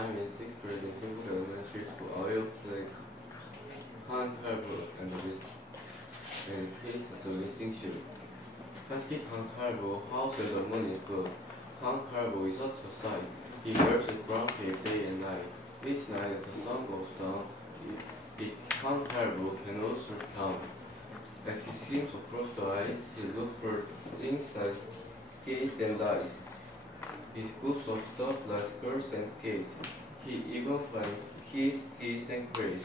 I'm in 6th grade in Simcoe Elementary School. I will play Han Carbo and case of the missing shoe. Pesky Han Carbo houses the money good. Han Carbo is out of sight. He wears a brown cape day and night. Each night as the sun goes down, Han Carbo can also count. As he skims across the ice, he looks for things like skates and ice. He scoops of stuff like skirts and skates. He even finds keys, skis, and crates.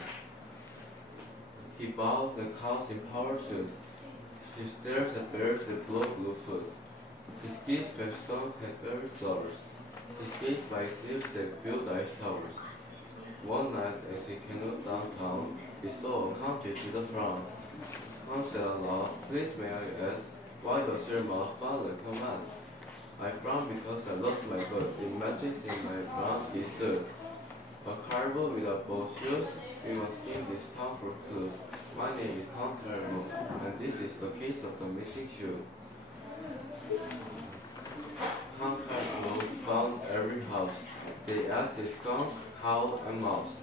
He bows and cows in power suits. He stares at bears that blow blue foot. He skis past stones and berry flowers. He skates by thieves that build ice towers. One night, as he canoed downtown, he saw a country to the front. Han said aloud, "Please may I ask, why does your mouth father come out?" "I frown because I lost my bird. It matches in my brown ski suit. A Carbo without both shoes, we must skim this town for clues. My name is Han Carbo, and this is the case of the missing shoe." Han Carbo found every house. They asked his skunk, cow, and mouse,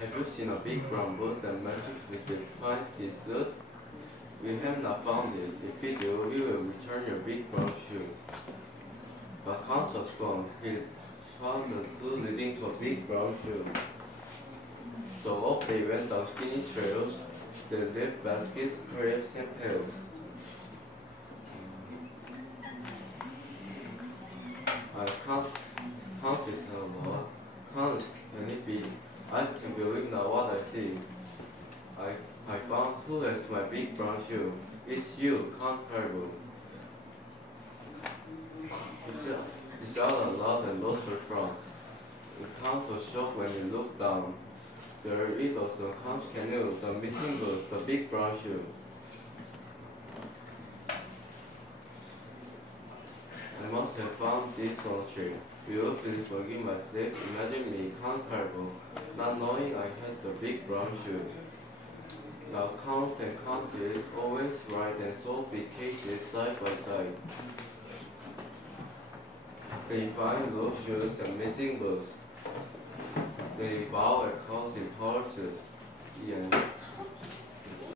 "Have you seen a big brown bird that matches with the fine ski suit?" "We have not found it. If we do, we will return your big brown shoe." But Count was gone. He found the clue leading to a big brown shoe. So off they went down skinny trails. They left baskets, crates, and pails. I counted a lot. Count, can it be? I can believe now what I see. I found who has my big brown shoe. It's you, Count Carbo. He shouted aloud and lost her frown. The Count was shocked when he looked down. There it was the Count's canoe, the missing goods, the big brown shoe. "I must have found this on a tree. Will you please forgive my slip? Imagine me, Count Carbo, not knowing I had the big brown shoe." Now Count and Countess always ride and sew big cases side by side. They find lost shoes and missing books. They bow at cows in horses. The end.